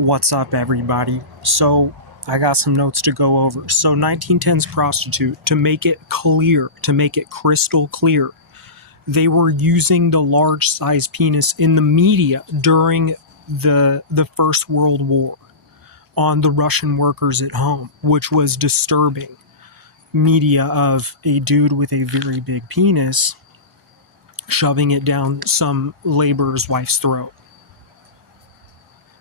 What's up, everybody? So, I got some notes to go over. So, 1910's prostitute, to make it clear, to make it crystal clear, they were using the large size penis in the media during the First World War on the Russian workers at home, which was disturbing. Media of a dude with a very big penis shoving it down some laborer's wife's throat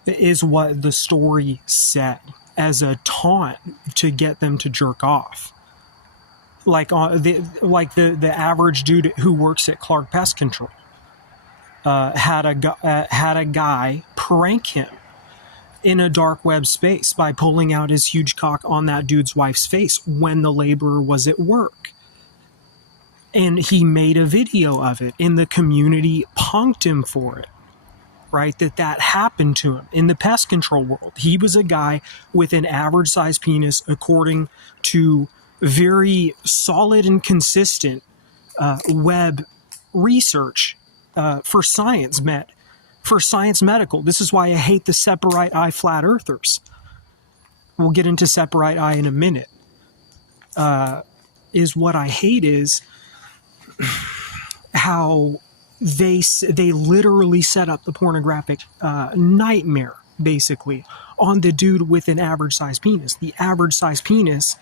is what the story said as a taunt to get them to jerk off. Like the average dude who works at Clark Pest Control had a guy prank him in a dark web space by pulling out his huge cock on that dude's wife's face when the laborer was at work. And he made a video of it, and the community punked him for it. Right, that happened to him in the pest control world. He was a guy with an average size penis, according to very solid and consistent web research for science medical. This is why I hate the separate eye flat earthers. We'll get into separate eye in a minute. Is what I hate is how they literally set up the pornographic nightmare, basically, on the dude with an average size penis. The average size penis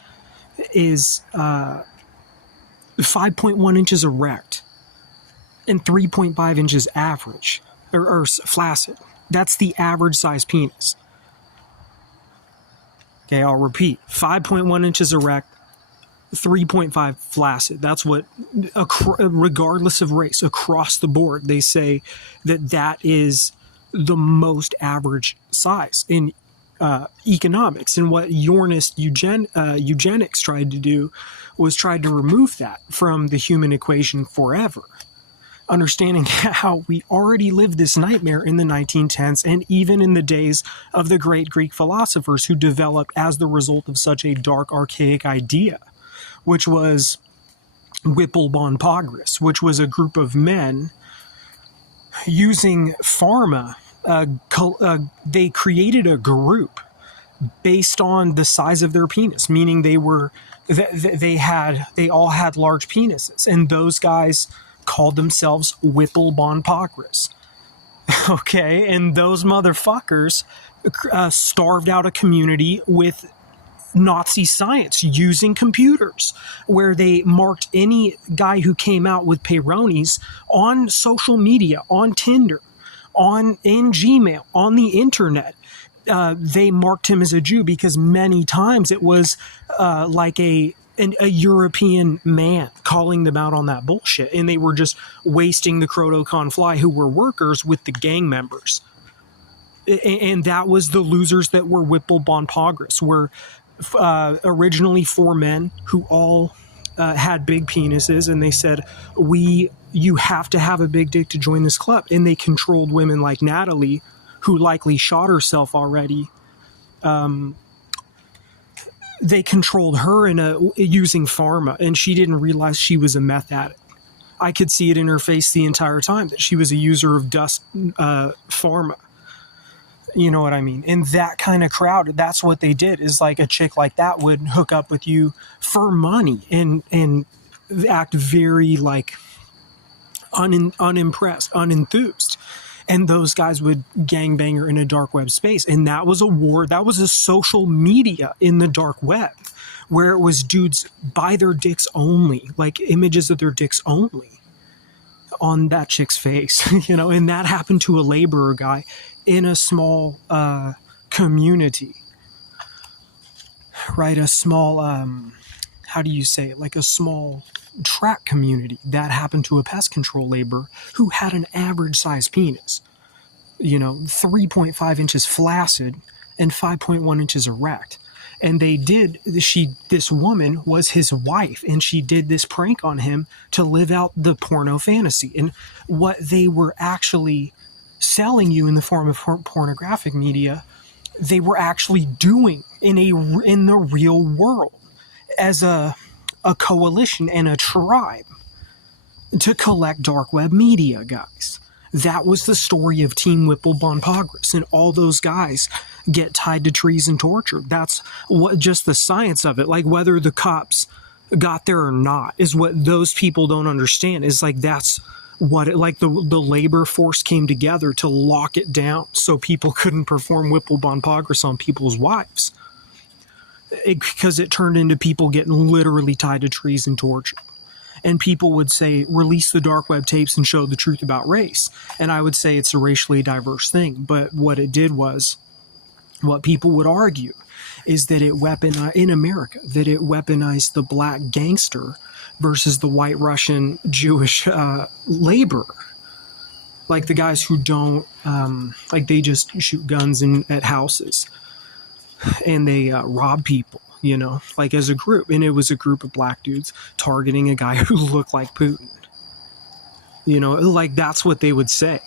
is 5.1 inches erect and 3.5 inches average, or flaccid. That's the average size penis. Okay, I'll repeat. 5.1 inches erect, 3.5 flaccid. That's what, regardless of race, across the board, they say that is the most average size in economics. And what Yornist eugenics tried to do was tried to remove that from the human equation forever. Understanding how we already lived this nightmare in the 1910s and even in the days of the great Greek philosophers who developed as the result of such a dark, archaic idea, which was Whipple Pogres, which was a group of men using pharma. They created a group based on the size of their penis, meaning they all had large penises, and those guys called themselves Whipple Pogres. Okay, and those motherfuckers starved out a community with Nazi science using computers, where they marked any guy who came out with peyronie's on social media, on Tinder, in Gmail, on the internet. They marked him as a Jew because many times it was like a European man calling them out on that bullshit, and they were just wasting the Croto-Con fly who were workers with the gang members. And that was the losers that were Whipple Pogres, were originally 4 men who all had big penises, and they said, you have to have a big dick to join this club. And they controlled women like Natalie, who likely shot herself already. They controlled her using pharma, and she didn't realize she was a meth addict. I could see it in her face the entire time that she was a user of dust pharma. You know what I mean? And that kind of crowd, that's what they did, is like a chick like that would hook up with you for money and act very like unimpressed, unenthused. And those guys would gangbang her in a dark web space. And that was a war. That was a social media in the dark web, where it was dudes by their dicks only, like images of their dicks only on that chick's face, and that happened to a laborer guy in a small community, right? A small, how do you say it? Like a small track community. That happened to a pest control laborer who had an average size penis, 3.5 inches flaccid and 5.1 inches erect. And this woman was his wife, and she did this prank on him to live out the porno fantasy. And what they were actually selling you in the form of pornographic media, they were actually doing in the real world as a coalition and a tribe to collect dark web media, guys. That was the story of Team Whipple Bon Pogres, and all those guys get tied to trees and tortured. That's what, just the science of it. Like, whether the cops got there or not is what those people don't understand. Is like, that's what it, like the labor force came together to lock it down so people couldn't perform Whipple Bon Pogres on people's wives, because it turned into people getting literally tied to trees and tortured. And people would say, release the dark web tapes and show the truth about race. And I would say it's a racially diverse thing. But what it did was, what people would argue is that it weaponized, in America, that it weaponized the black gangster versus the white Russian Jewish laborer. Like the guys who don't, like they just shoot guns at houses and they rob people. You know, like as a group. And it was a group of black dudes targeting a guy who looked like Putin. You know, like that's what they would say.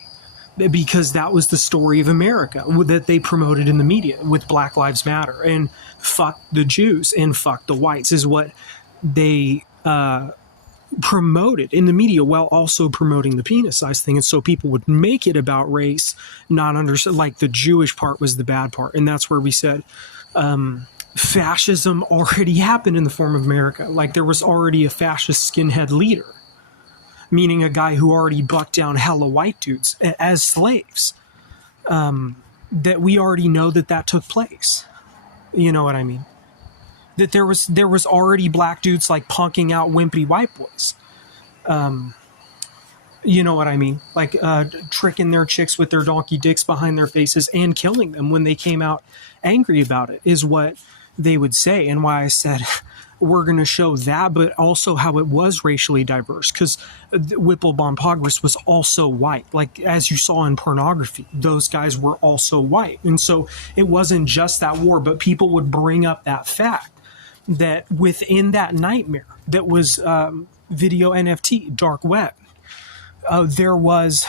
Because that was the story of America that they promoted in the media with Black Lives Matter. And fuck the Jews and fuck the whites is what they promoted in the media, while also promoting the penis size thing. And so people would make it about race, not understand, like the Jewish part was the bad part. And that's where we said, fascism already happened in the form of America. Like there was already a fascist skinhead leader, meaning a guy who already bucked down hella white dudes as slaves. That we already know that took place. You know what I mean? That there was already black dudes like punking out wimpy white boys. You know what I mean? Like tricking their chicks with their donkey dicks behind their faces and killing them when they came out angry about it, is what they would say. And why I said we're going to show that, but also how it was racially diverse, because Whipple Bon Pogres was also white. Like, as you saw in pornography, those guys were also white. And so it wasn't just that war, but people would bring up that fact that within that nightmare that was video NFT, dark web, there was,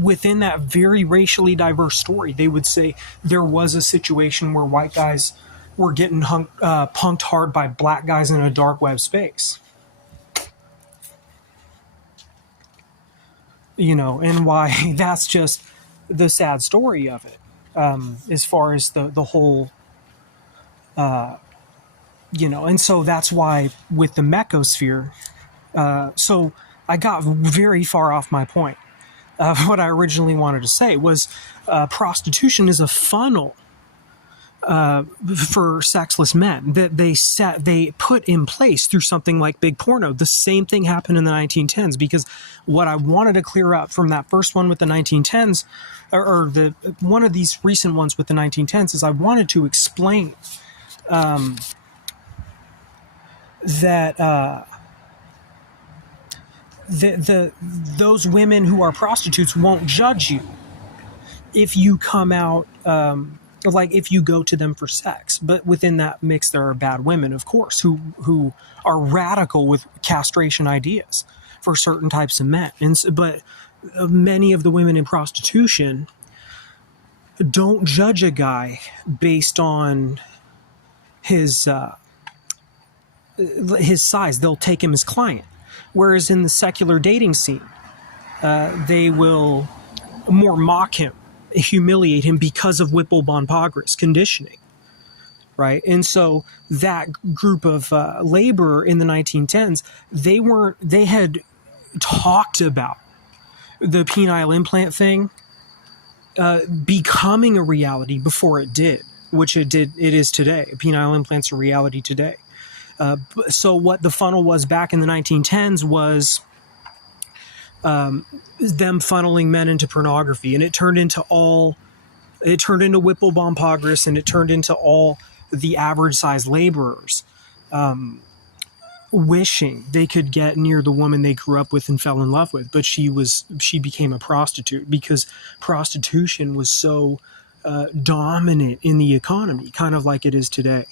within that very racially diverse story, they would say there was a situation where white guys were getting punked hard by black guys in a dark web space. You know, and why that's just the sad story of it, as far as the whole, you know, and so that's why with the mechosphere, so I got very far off my point. What I originally wanted to say was prostitution is a funnel for sexless men that they put in place through something like big porno. The same thing happened in the 1910s, because what I wanted to clear up from that first one with the 1910s, or the one of these recent ones with the 1910s, is I wanted to explain that those women who are prostitutes won't judge you if you come out, like if you go to them for sex. But within that mix, there are bad women, of course, who are radical with castration ideas for certain types of men. But many of the women in prostitution don't judge a guy based on his size. They'll take him as client. Whereas in the secular dating scene, they will more mock him, humiliate him because of Whipple Bon Pogres conditioning, right? And so that group of labor in the 1910s, they had talked about the penile implant thing becoming a reality before it did, which it is today. Penile implants are reality today. So what the funnel was back in the 1910s was them funneling men into pornography, and it turned into Whipple Bon Pogres, and it turned into all the average size laborers wishing they could get near the woman they grew up with and fell in love with, but she became a prostitute because prostitution was so dominant in the economy, kind of like it is today.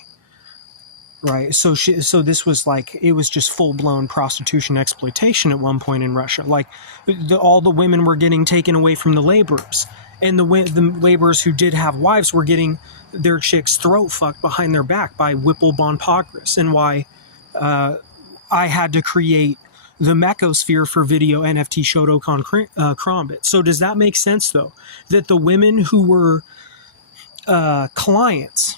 Right, so this was like, it was just full-blown prostitution exploitation at one point in Russia. Like, all the women were getting taken away from the laborers, and the laborers who did have wives were getting their chicks' throat fucked behind their back by Whipple Bon Pogres. And why I had to create the mechosphere for video NFT Shotokan Krombit. So does that make sense, though? That the women who were clients,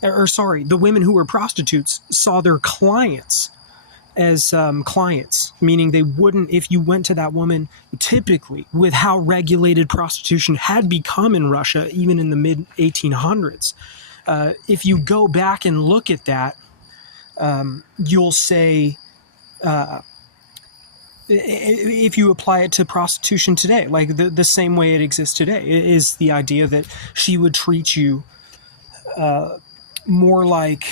the women who were prostitutes saw their clients as clients, meaning they wouldn't, if you went to that woman, typically with how regulated prostitution had become in Russia, even in the mid 1800s, if you go back and look at that, you'll say, if you apply it to prostitution today, like the same way it exists today, is the idea that she would treat you more like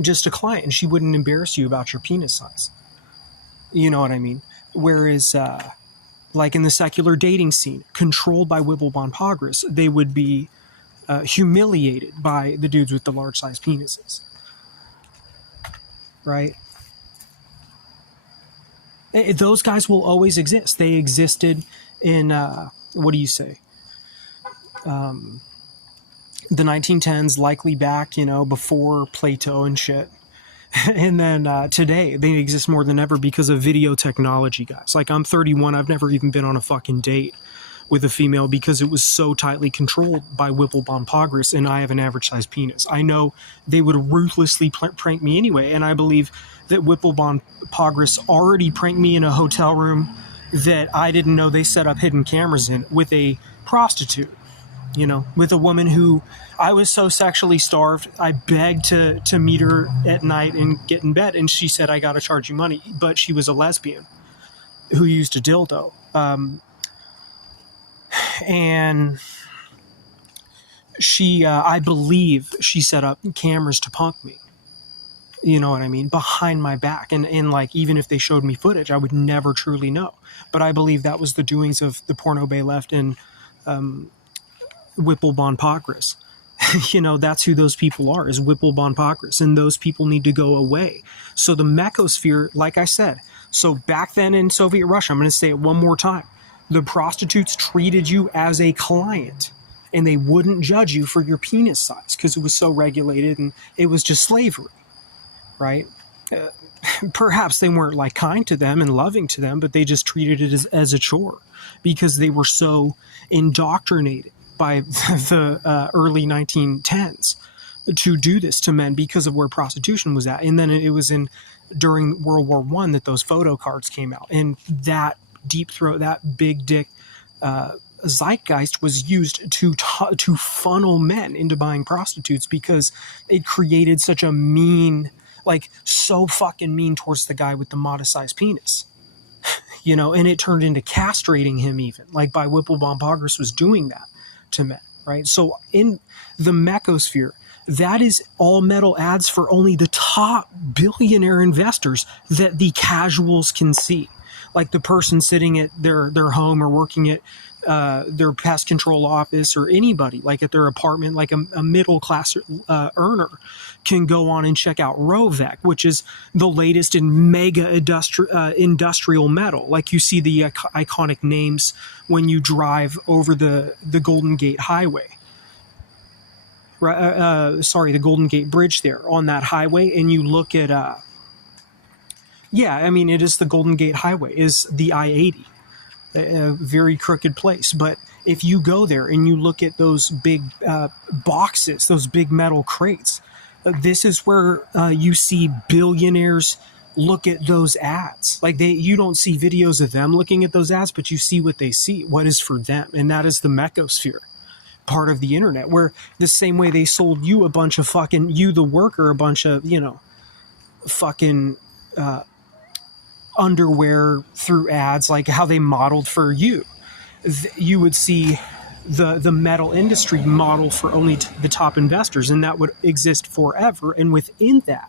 just a client, and she wouldn't embarrass you about your penis size. You know what I mean? Whereas, like in the secular dating scene, controlled by Whipple Pogres, they would be humiliated by the dudes with the large size penises. Right? Those guys will always exist. They existed in, what do you say? The 1910s, likely back, before Plato and shit. And then today, they exist more than ever because of video technology, guys. Like, I'm 31, I've never even been on a fucking date with a female because it was so tightly controlled by Whipple Pogres, and I have an average-sized penis. I know they would ruthlessly prank me anyway, and I believe that Whipple Pogres already pranked me in a hotel room that I didn't know they set up hidden cameras in with a prostitute. With a woman who I was so sexually starved, I begged to meet her at night and get in bed, and she said, I gotta charge you money. But she was a lesbian who used a dildo. And she, I believe she set up cameras to punk me. You know what I mean? Behind my back. And like, even if they showed me footage, I would never truly know. But I believe that was the doings of the porno bay left and, Whipple Pogres. That's who those people are, is Whipple Pogres, and those people need to go away. So the mechosphere, like I said, so back then in Soviet Russia, I'm going to say it one more time, the prostitutes treated you as a client, and they wouldn't judge you for your penis size because it was so regulated and it was just slavery, right? Perhaps they weren't like kind to them and loving to them, but they just treated it as a chore because they were so indoctrinated by the early 1910s to do this to men because of where prostitution was at. And then it was during World War I that those photo cards came out, and that deep throat, that big dick zeitgeist was used to funnel men into buying prostitutes because it created such a mean, like so fucking mean towards the guy with the modest-sized penis. And it turned into castrating him even, like by Whipple Pogres was doing that to men, right? So in the mechosphere, that is all metal ads for only the top billionaire investors that the casuals can see. Like the person sitting at their home or working at their pest control office, or anybody like at their apartment, like a middle class earner can go on and check out Rovec, which is the latest in mega industrial metal. Like you see the iconic names when you drive over the Golden Gate Highway. The Golden Gate Bridge there on that highway, and you look at it is the Golden Gate Highway, is the I-80. A very crooked place. But if you go there and you look at those big boxes, those big metal crates, this is where you see billionaires look at those ads. Like you don't see videos of them looking at those ads, but you see what they see, what is for them. And that is the mechosphere part of the internet, where the same way they sold you a bunch of fucking, you the worker, a bunch of, fucking underwear through ads, like how they modeled for you. You would see the metal industry model for only the top investors, and that would exist forever. And within the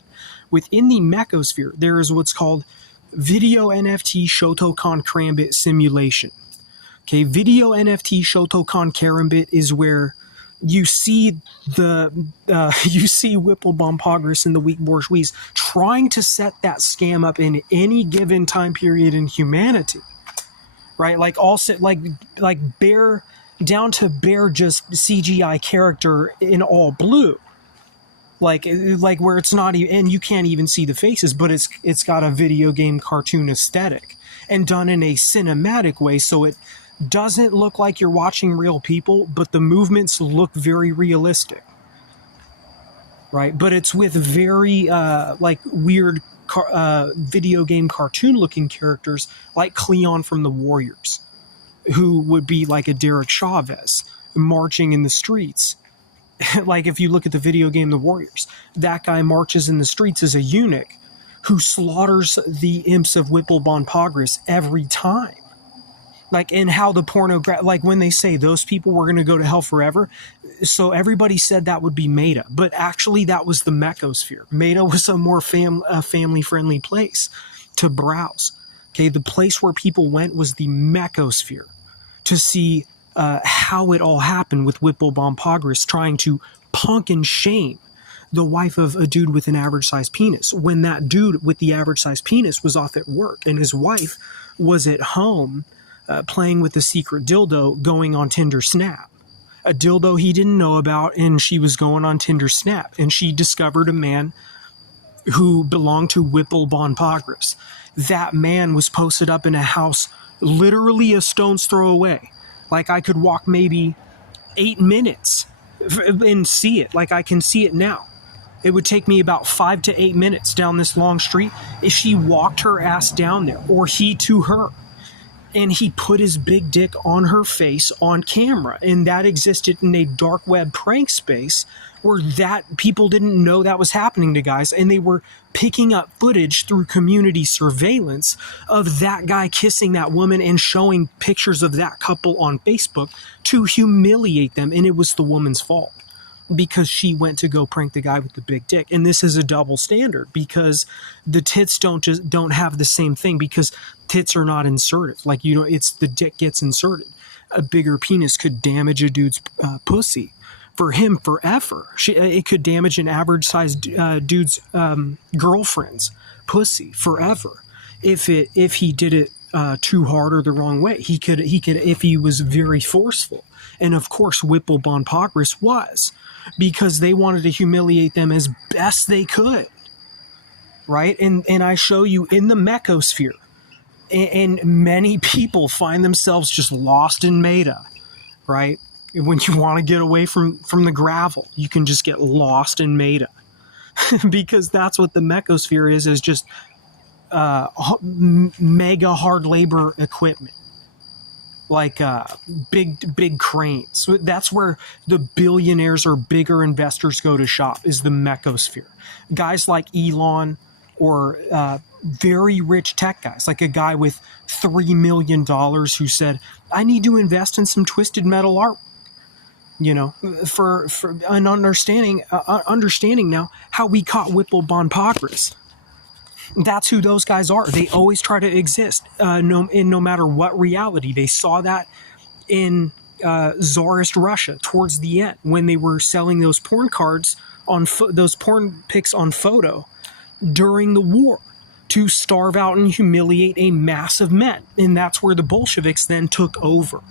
mechosphere, there is what's called video NFT Shotokan Karambit simulation. Okay, video NFT Shotokan Karambit is where you see Whipple Pogres and the weak bourgeois trying to set that scam up in any given time period in humanity, right? Like also like down to bare just CGI character in all blue, like where it's not even, and you can't even see the faces, but it's got a video game cartoon aesthetic and done in a cinematic way, so it doesn't look like you're watching real people, but the movements look very realistic, right? But it's with very like weird video game cartoon looking characters like Cleon from the Warriors, who would be like a Derek Chavez marching in the streets. Like if you look at the video game The Warriors, that guy marches in the streets as a eunuch who slaughters the imps of Whipple Bon Pogres every time. Like, and how the like when they say those people were going to go to hell forever, so everybody said that would be Meta, but actually that was the Mechosphere. Meta was a more family-friendly place to browse. Okay, the place where people went was the Mechosphere to see how it all happened with Whipple Bon Pogres trying to punk and shame the wife of a dude with an average-sized penis, when that dude with the average-sized penis was off at work and his wife was at home playing with the secret dildo going on Tinder Snap. A dildo he didn't know about, and she was going on Tinder Snap, and she discovered a man who belonged to Whipple Bon Pogres. That man was posted up in a house literally a stone's throw away. Like I could walk maybe 8 minutes and see it. Like I can see it now. It would take me about 5 to 8 minutes down this long street if she walked her ass down there, or he to her. And he put his big dick on her face on camera. And that existed in a dark web prank space where that people didn't know that was happening to guys. And they were picking up footage through community surveillance of that guy kissing that woman and showing pictures of that couple on Facebook to humiliate them. And it was the woman's fault, because she went to go prank the guy with the big dick. And this is a double standard, because the tits don't have the same thing, because tits are not insertive. Like, you know, it's the dick gets inserted. A bigger penis could damage a dude's pussy for him forever. It could damage an average sized dude's girlfriend's pussy forever if he did it too hard or the wrong way. He could if he was very forceful. And of course Whipple Bon Pogres was, because they wanted to humiliate them as best they could, right? And I show you in the Mechosphere, and many people find themselves just lost in Meta, right? When you want to get away from the gravel, you can just get lost in Meta, because that's what the Mechosphere is just mega hard labor equipment. Like big cranes. So that's where the billionaires or bigger investors go to shop, is the Mechosphere. Guys like Elon, or very rich tech guys, like a guy with $3 million who said, I need to invest in some twisted metal art. You know, for an understanding now how we caught Whipple Bon Pogres. That's who those guys are. They always try to exist no matter what reality. They saw that in Tsarist Russia towards the end, when they were selling those porn cards on those porn pics on photo during the war to starve out and humiliate a mass of men. And that's where the Bolsheviks then took over.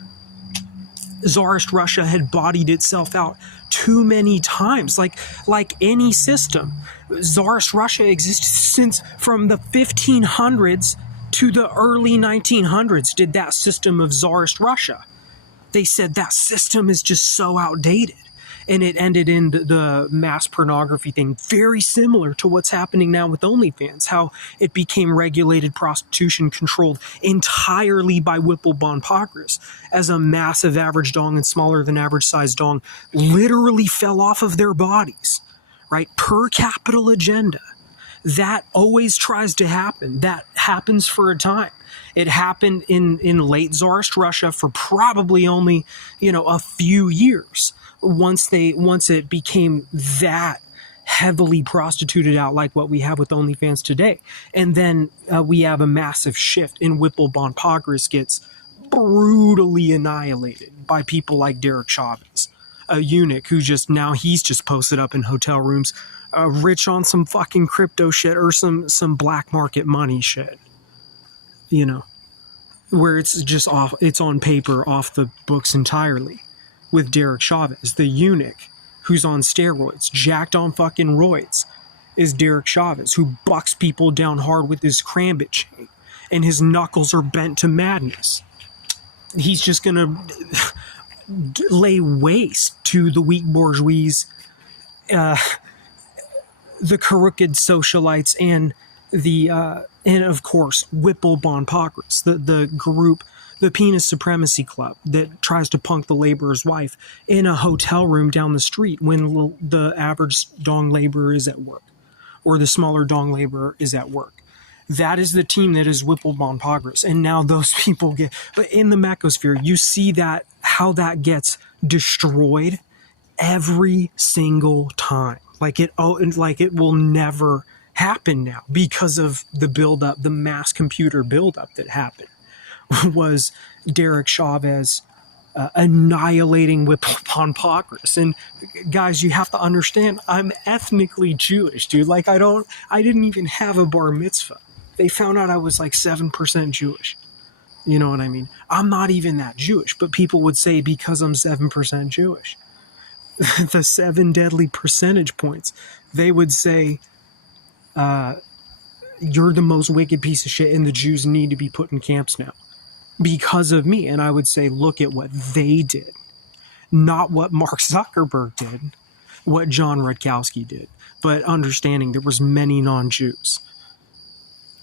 Tsarist Russia had bodied itself out too many times, like any system. Tsarist Russia existed from the 1500s to the early 1900s. Did that system of Tsarist Russia? They said that system is just so outdated, and it ended in the mass pornography thing, very similar to what's happening now with OnlyFans, how it became regulated prostitution controlled entirely by Whipple Bon Pogres, as a massive average dong and smaller than average size dong literally fell off of their bodies, right? Per capita agenda. That always tries to happen. That happens for a time. It happened in late Tsarist Russia for probably only, a few years. Once it became that heavily prostituted out, like what we have with OnlyFans today. And then we have a massive shift, and Whipple Bon Pogres gets brutally annihilated by people like Derek Chavez, a eunuch who he's just posted up in hotel rooms, rich on some fucking crypto shit or some black market money shit, where it's just it's on paper, off the books entirely, with Derek Chavez, the eunuch who's on steroids, jacked on fucking roids, is Derek Chavez, who bucks people down hard with his crambit chain, and his knuckles are bent to madness. He's just gonna lay waste to the weak bourgeois, the crooked socialites, and of course Whipple Bon Pogres, the group, the penis supremacy club that tries to punk the laborer's wife in a hotel room down the street when the average dong laborer is at work, or the smaller dong laborer is at work. That is the team that is Whipple Bon Pogres. And now those people get, but in the Mecosphere, you see that how that gets destroyed every single time. Like it will never happen now because of the buildup, the mass computer buildup that happened. Was Derek Chavez annihilating Whipple Bon Pogres. And guys, you have to understand, I'm ethnically Jewish, dude. Like I didn't even have a bar mitzvah. They found out I was like 7% Jewish. You know what I mean? I'm not even that Jewish, but people would say because I'm 7% Jewish. The 7 deadly percentage points. They would say, you're the most wicked piece of shit and the Jews need to be put in camps now because of me. And I would say, look at what they did, not what Mark Zuckerberg did, what John Rudkowski did, but understanding there was many non-Jews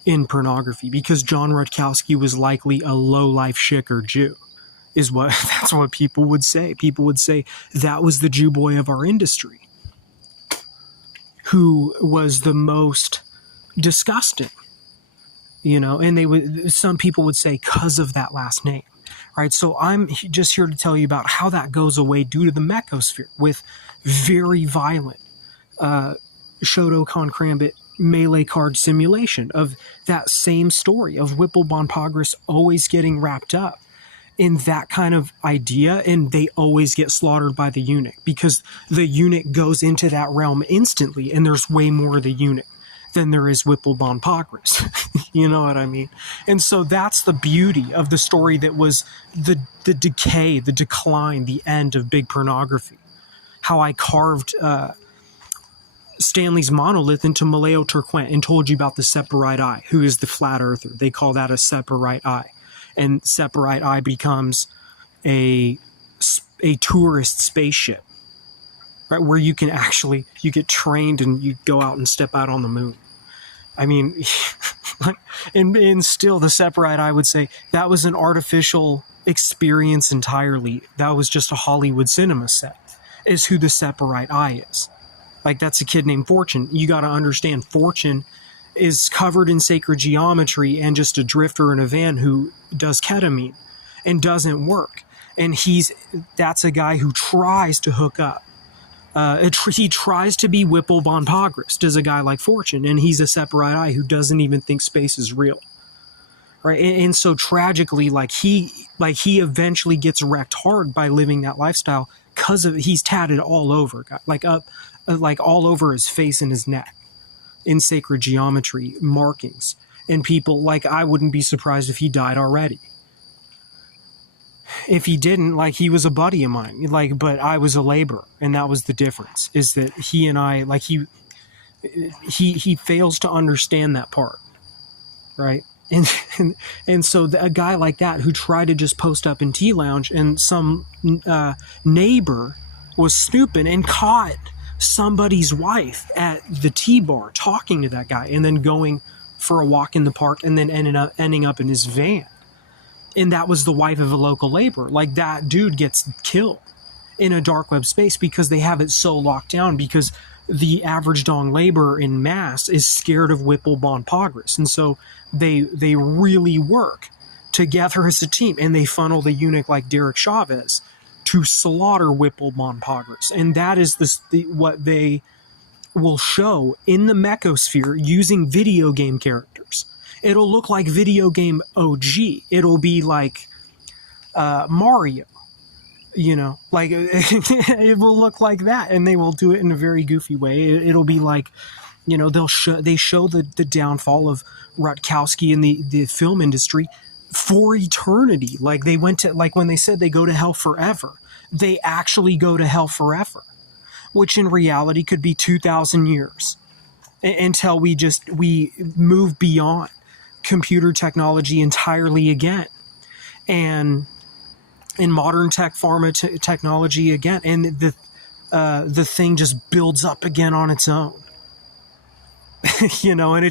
in pornography because John Rudkowski was likely a low-life shicker Jew. That's what people would say. People would say that was the Jew boy of our industry who was the most disgusting, and some people would say because of that last name, right? So I'm just here to tell you about how that goes away due to the Mecosphere with very violent Shotokan Crambit melee card simulation of that same story of Whipple Bon Pogres always getting wrapped up in that kind of idea, and they always get slaughtered by the eunuch because the eunuch goes into that realm instantly, and there's way more of the eunuch than there is Whipple Bon Pogres. You know what I mean? And so that's the beauty of the story that was the decay, the decline, the end of big pornography. How I carved Stanley's monolith into Maleo Turquent and told you about the Separite Eye, who is the flat earther. They call that a Separite Eye. And Separite Eye becomes a tourist spaceship, right? Where you get trained and you go out and step out on the moon. I mean, and still the Separite Eye would say that was an artificial experience entirely. That was just a Hollywood cinema set, is who the Separite Eye is. Like that's a kid named Fortune. You got to understand Fortune is covered in sacred geometry and just a drifter in a van who does ketamine and doesn't work. And that's a guy who tries to hook up. He tries to be Whipple Bon Pogres, does a guy like Fortune, and he's a Separite Eye who doesn't even think space is real. Right? And so tragically, he eventually gets wrecked hard by living that lifestyle because of he's tatted all over, all over his face and his neck in sacred geometry markings. And people, I wouldn't be surprised if he died already. If he didn't, he was a buddy of mine, but I was a laborer, and that was the difference, is that he and I, he fails to understand that part, right? And so a guy like that who tried to just post up in Tea Lounge, and some neighbor was snooping and caught somebody's wife at the tea bar talking to that guy and then going for a walk in the park and then ending up in his van. And that was the wife of a local laborer. That dude gets killed in a dark web space because they have it so locked down because the average dong laborer in mass is scared of Whipple Bon Pogres. And so they really work together as a team, and they funnel the eunuch like Derek Chavez to slaughter Whipple Bon Pogres. And that is what they will show in the Mecosphere using video game characters. It'll look like video game OG. It'll be like Mario, it will look like that, and they will do it in a very goofy way. It'll be like, they show the downfall of Rudkowski in the film industry for eternity. They went to, when they said they go to hell forever, they actually go to hell forever. which in reality could be 2,000 years until we move beyond computer technology entirely again, and in modern pharma technology again, and the thing just builds up again on its own. And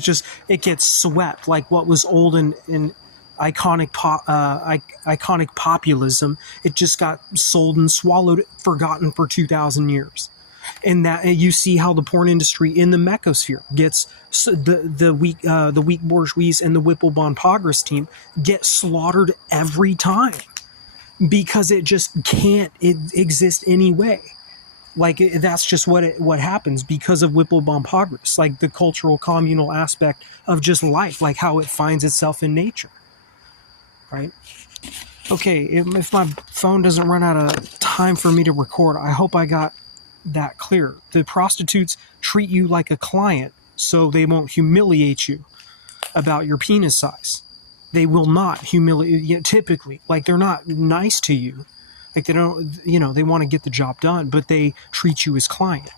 it gets swept, like what was old and iconic populism. It just got sold and swallowed, forgotten for 2,000 years. And that you see how the porn industry in the mechosphere gets the weak bourgeois and the Whipple Pogres team get slaughtered every time, because it just can't exist anyway. Like that's just what happens because of Whipple Pogres, like the cultural communal aspect of just life, like how it finds itself in nature, right? Okay, if my phone doesn't run out of time for me to record, I hope I got that clear. The prostitutes treat you like a client, so they won't humiliate you about your penis size. They will not humiliate you, typically. Like, they're not nice to you. Like, they don't, they want to get the job done, but they treat you as client.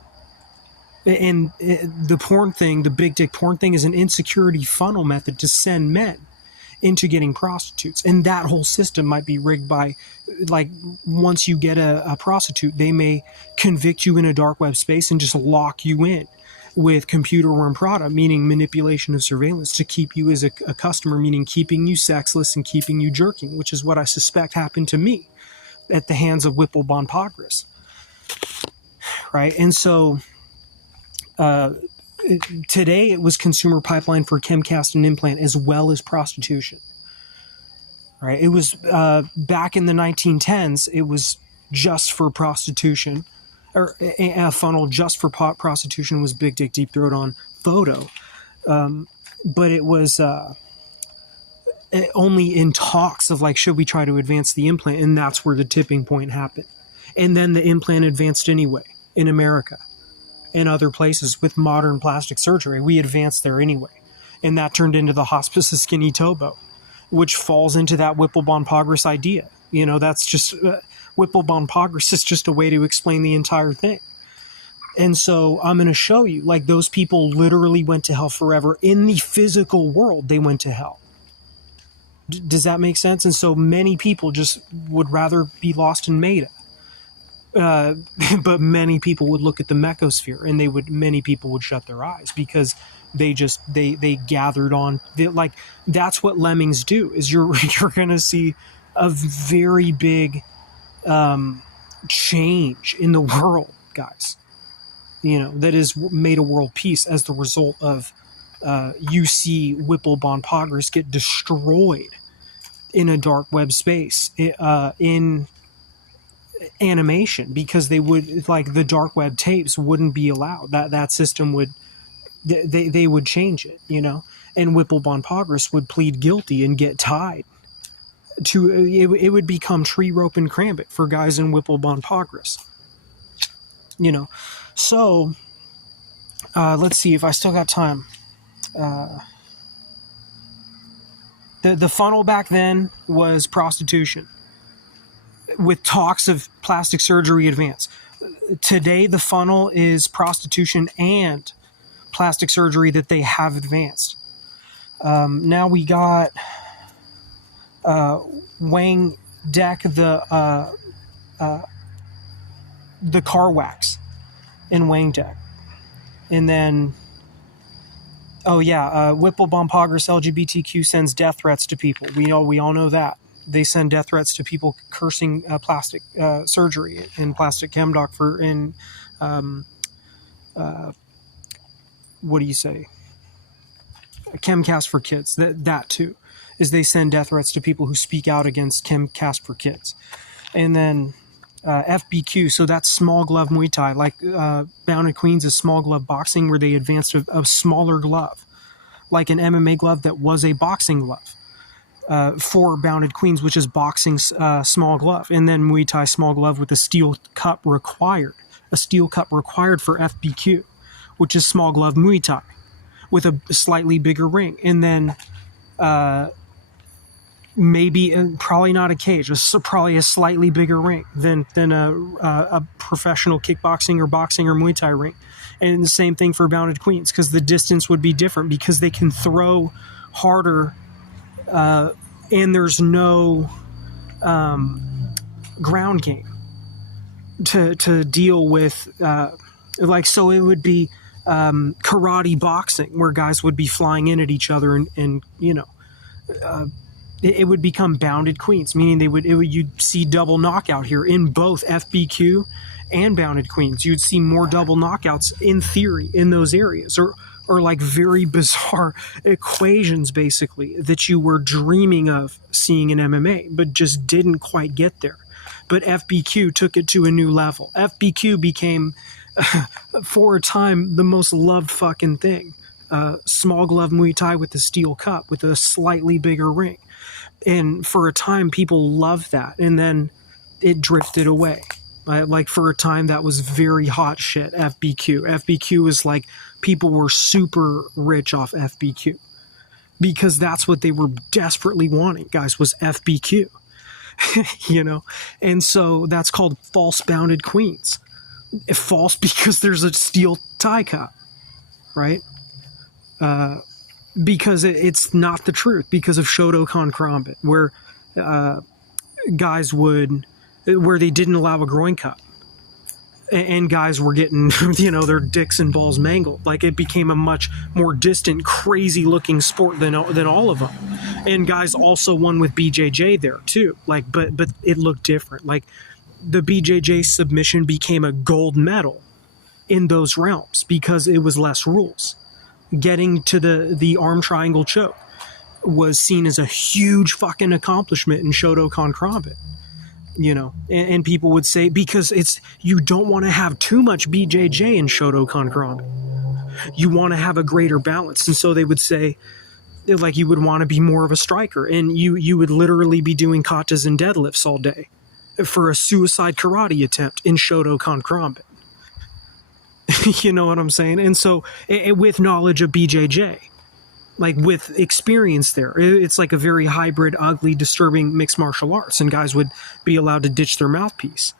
And the porn thing, the big dick porn thing, is an insecurity funnel method to send men into getting prostitutes. And that whole system might be rigged by, like, once you get a prostitute, they may convict you in a dark web space and just lock you in with computer worm product, meaning manipulation of surveillance, to keep you as a customer, meaning keeping you sexless and keeping you jerking, which is what I suspect happened to me at the hands of Whipple Pogres. Right? And so today it was consumer pipeline for chemcast and implant, as well as prostitution. Right? It was back in the 1910s, it was just for prostitution, or a funnel just for prostitution was Big Dick Deep Throat on photo. But it was only in talks of, like, should we try to advance the implant? And that's where the tipping point happened. And then the implant advanced anyway in America and other places with modern plastic surgery. We advanced there anyway. And that turned into the hospice of skinny Tobo, which falls into that Whipple Pogres idea. That's just... Whipple Pogres is just a way to explain the entire thing. And so I'm going to show you, like, those people literally went to hell forever. In the physical world, they went to hell. Does that make sense? And so many people just would rather be lost in Meta. But many people would look at the mechosphere, and many people would shut their eyes, because they gathered on, like, that's what lemmings do, is you're going to see a very big change in the world, guys, that has made a world peace as the result of you see Whipple Pogres get destroyed in a dark web space in animation, because they would, like, the dark web tapes wouldn't be allowed. That system would, they would change it, and Whipple Pogres would plead guilty and get tied to it would become tree rope and cramp it for guys in Whipple Pogres. So let's see if I still got time. The funnel back then was prostitution, with talks of plastic surgery advance. Today the funnel is prostitution and plastic surgery that they have advanced. Now we got Wang Deck, the car wax in Wang Deck. And then, Whipple Pogres LGBTQ sends death threats to people. We all know that. They send death threats to people cursing plastic surgery and plastic chemdoc what do you say? Chemcast for kids. That too. Is they send death threats to people who speak out against chemcast for kids. And then FBQ, so that's small glove Muay Thai, like Bounded Queens is small glove boxing, where they advanced a smaller glove, like an MMA glove that was a boxing glove, for Bounded Queens, which is boxing small glove. And then Muay Thai small glove with a steel cup required for FBQ, which is small glove Muay Thai with a slightly bigger ring. And then maybe probably not a cage, probably a slightly bigger ring than a professional kickboxing or boxing or Muay Thai ring. And the same thing for Bounded Queens, because the distance would be different, because they can throw harder, and there's no ground game to deal with. So it would be karate boxing, where guys would be flying in at each other, and it would become Bounded Queens, meaning you'd see double knockout here in both FBQ and Bounded Queens. You'd see more double knockouts in theory in those areas, or like very bizarre equations basically that you were dreaming of seeing in MMA, but just didn't quite get there. But FBQ took it to a new level. FBQ became, for a time, the most loved fucking thing. Small glove Muay Thai with a steel cup with a slightly bigger ring. And for a time, people loved that. And then it drifted away. Like for a time, that was very hot shit, FBQ. FBQ was like, people were super rich off FBQ. Because that's what they were desperately wanting, guys, was FBQ. And so that's called false Bounded Queens. False because there's a steel tie cup, right? Because it's not the truth, because of Shotokan Karambit, where where they didn't allow a groin cup, and guys were getting their dicks and balls mangled. Like, it became a much more distant, crazy looking sport than all of them. And guys also won with BJJ there too. Like, but it looked different. Like, the BJJ submission became a gold medal in those realms because it was less rules. Getting to the arm triangle choke was seen as a huge fucking accomplishment in Shotokan Karambit. And people would say, because you don't want to have too much BJJ in Shotokan Karambit. You want to have a greater balance. And so they would say, like, you would want to be more of a striker, and you would literally be doing katas and deadlifts all day for a suicide karate attempt in Shotokan Karambit. You know what I'm saying? And so with knowledge of BJJ, like with experience there, it's like a very hybrid, ugly, disturbing mixed martial arts, and guys would be allowed to ditch their mouthpiece,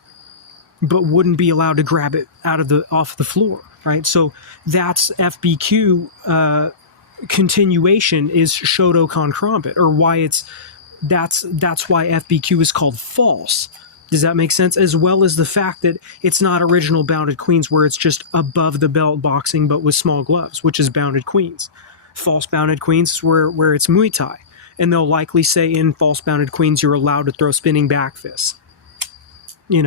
but wouldn't be allowed to grab it off the floor, right? So that's FBQ continuation is Shotokan Karambit, or why that's why FBQ is called false. Does that make sense? As well as the fact that it's not original Bounded Queens, where it's just above the belt boxing but with small gloves, which is Bounded Queens. False Bounded Queens is where it's Muay Thai. And they'll likely say in false Bounded Queens you're allowed to throw spinning back fists. They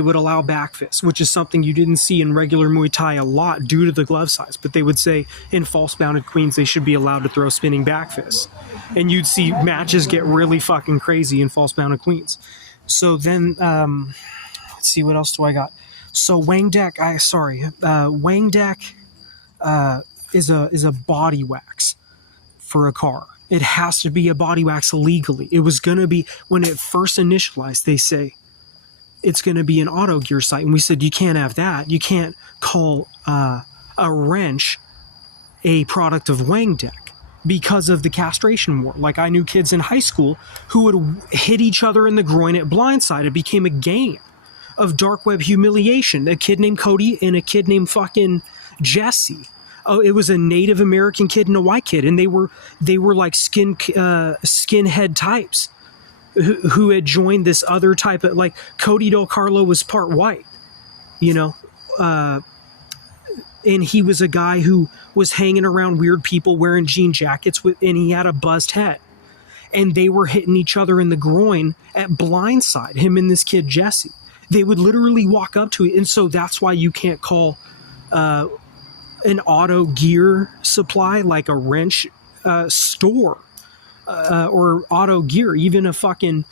would allow back fists, which is something you didn't see in regular Muay Thai a lot due to the glove size. But they would say in false Bounded Queens they should be allowed to throw spinning back fists. And you'd see matches get really fucking crazy in false Bounded Queens. So then, let's see, what else do I got? So Wang Dek is a body wax for a car. It has to be a body wax legally. It was going to be, when it first initialized, they say, it's going to be an auto gear site. And we said, you can't have that. You can't call a wrench a product of Wang Dek because of the castration war. Like, I knew kids in high school who would hit each other in the groin at Blindside. It became a game of dark web humiliation. A kid named Cody and a kid named fucking Jesse. Oh, it was a Native American kid and a white kid, and they were like skinhead types who had joined this other type of, like, Cody Del Carlo was part white, and he was a guy who was hanging around weird people wearing jean jackets and he had a buzzed head, and they were hitting each other in the groin at Blindside, him and this kid Jesse. They would literally walk up to it, and so that's why you can't call an auto gear supply like a wrench store or auto gear, even a fucking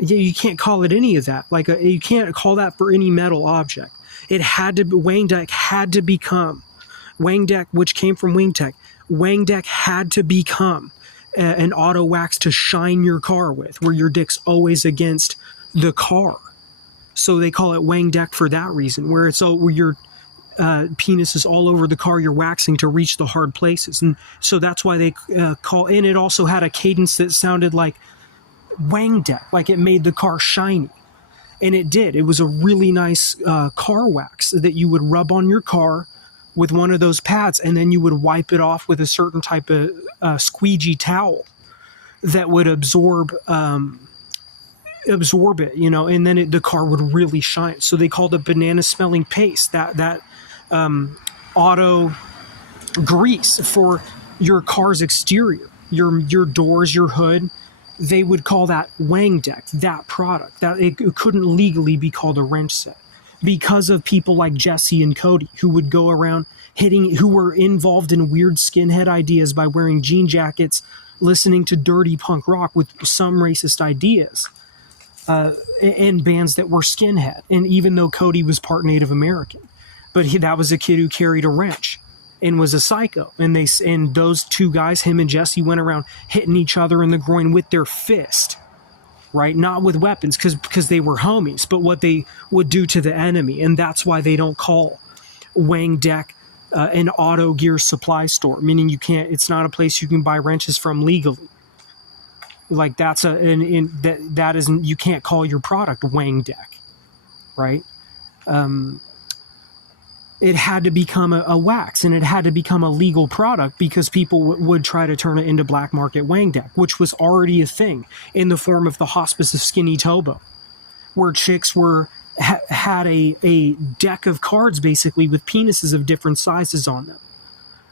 you can't call it any of that. Like, you can't call that for any metal object. It had to be, Wang Dek had to become, Wang Dek, which came from Wing Tech, Wang Dek had to become an auto wax to shine your car with, where your dick's always against the car. So they call it Wang Dek for that reason, where it's where you're penises all over the car you're waxing to reach the hard places. And so that's why they and it also had a cadence that sounded like wang deck, like it made the car shiny. And it did. It was a really nice car wax that you would rub on your car with one of those pads, and then you would wipe it off with a certain type of squeegee towel that would absorb it, and then the car would really shine. So they called it banana smelling paste, that auto grease for your car's exterior, your doors, your hood. They would call that wang deck, that product. That it couldn't legally be called a wrench set because of people like Jesse and Cody who would go around who were involved in weird skinhead ideas by wearing jean jackets, listening to dirty punk rock with some racist ideas, and bands that were skinhead. And even though Cody was part Native American, but that was a kid who carried a wrench and was a psycho. And those two guys, him and Jesse, went around hitting each other in the groin with their fist, right? Not with weapons, because they were homies, but what they would do to the enemy. And that's why they don't call Wang Deck an auto gear supply store, meaning it's not a place you can buy wrenches from legally. Like that isn't, you can't call your product Wang Deck, right? It had to become a wax, and it had to become a legal product because people would try to turn it into black market wang deck, which was already a thing in the form of the Hospice of Skinny Tobo, where chicks had a deck of cards basically with penises of different sizes on them,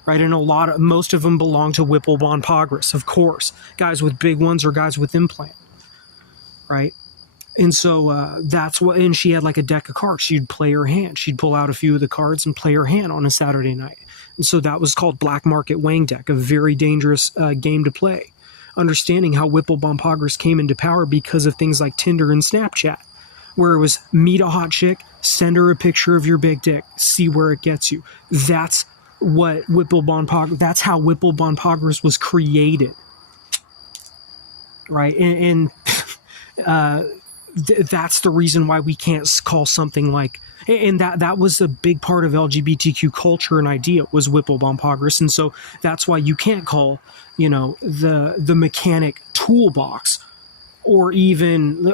right? And most of them belong to Whipple Bon Pogres, of course, guys with big ones or guys with implant, right? And so and she had like a deck of cards. She'd play her hand. She'd pull out a few of the cards and play her hand on a Saturday night. And so that was called Black Market Wang Deck, a very dangerous game to play. Understanding how Whipple Bon Pogres came into power because of things like Tinder and Snapchat, where it was meet a hot chick, send her a picture of your big dick, see where it gets you. That's how Whipple Bon Pogres was created, right? And that's the reason why we can't call something like, and that was a big part of LGBTQ culture and idea, was Whipple Bon Pogres. And so that's why you can't call, the mechanic toolbox, or even,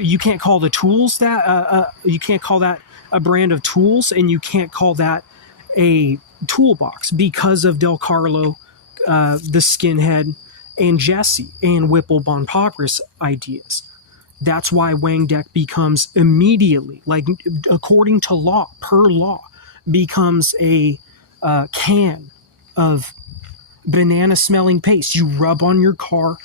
you can't call the tools that, you can't call that a brand of tools, and you can't call that a toolbox because of Del Carlo, the skinhead, and Jesse, and Whipple Bon Pogres ideas. That's why Wang Deck becomes immediately, like according to law, per law, becomes a can of banana smelling paste. You rub on your car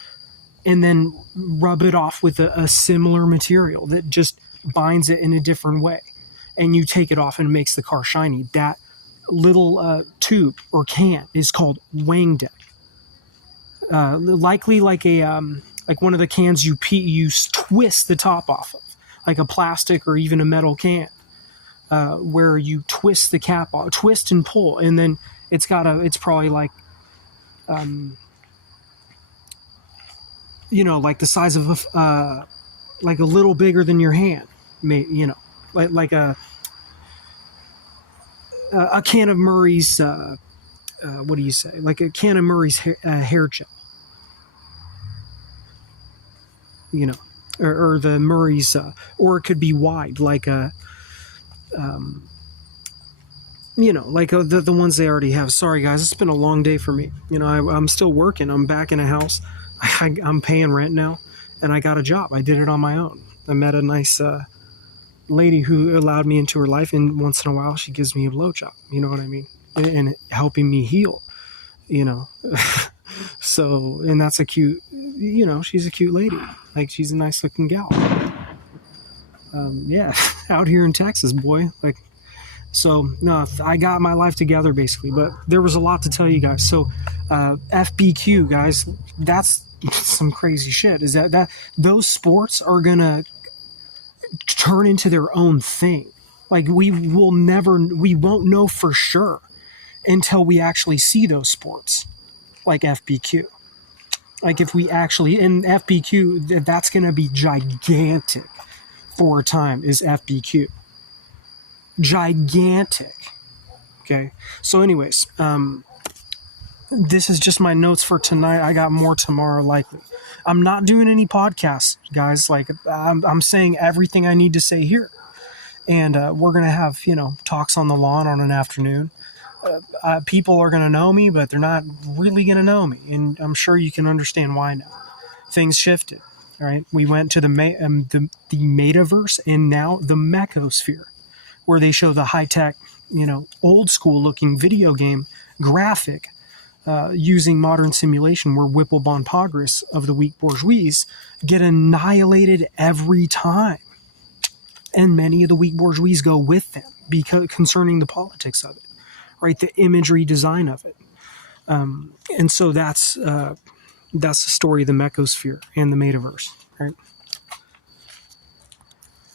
and then rub it off with a similar material that just binds it in a different way. And you take it off and it makes the car shiny. That little tube or can is called Wang Deck. Likely like like one of the cans you twist the top off of, like a plastic or even a metal can, where you twist the cap off, twist and pull, and then it's probably like, like the size of like a little bigger than your hand, like a can of Murray's, what do you say? Like a can of Murray's hair gel. Or the Murray's, or it could be wide, like the ones they already have. Sorry guys, it's been a long day for me. I'm still working. I'm back in a house. I'm paying rent now, and I got a job. I did it on my own. I met a nice lady who allowed me into her life, and once in a while she gives me a blowjob. You know what I mean? And helping me heal. So, and that's a cute, she's a cute lady. Like, she's a nice looking gal. Yeah, out here in Texas, boy. Like, so, no, I got my life together, basically. But there was a lot to tell you guys. So, FBQ, guys, that's some crazy shit. Is that those sports are going to turn into their own thing. Like, we won't know for sure until we actually see those sports. Like FBQ. Like if we actually, in FBQ, that's going to be gigantic for a time, is FBQ. Gigantic. Okay. So anyways, this is just my notes for tonight. I got more tomorrow likely. I'm not doing any podcasts, guys. Like I'm saying everything I need to say here. And we're going to have, talks on the lawn on an afternoon. People are going to know me, but they're not really going to know me. And I'm sure you can understand why now. Things shifted, right? We went to the metaverse and now the mechosphere, where they show the high-tech, old school looking video game graphic using modern simulation, where Whipple bon Pogres of the weak bourgeois get annihilated every time. And many of the weak bourgeois go with them because concerning the politics of it, right? The imagery design of it. And so that's the story of the mechosphere and the metaverse, right?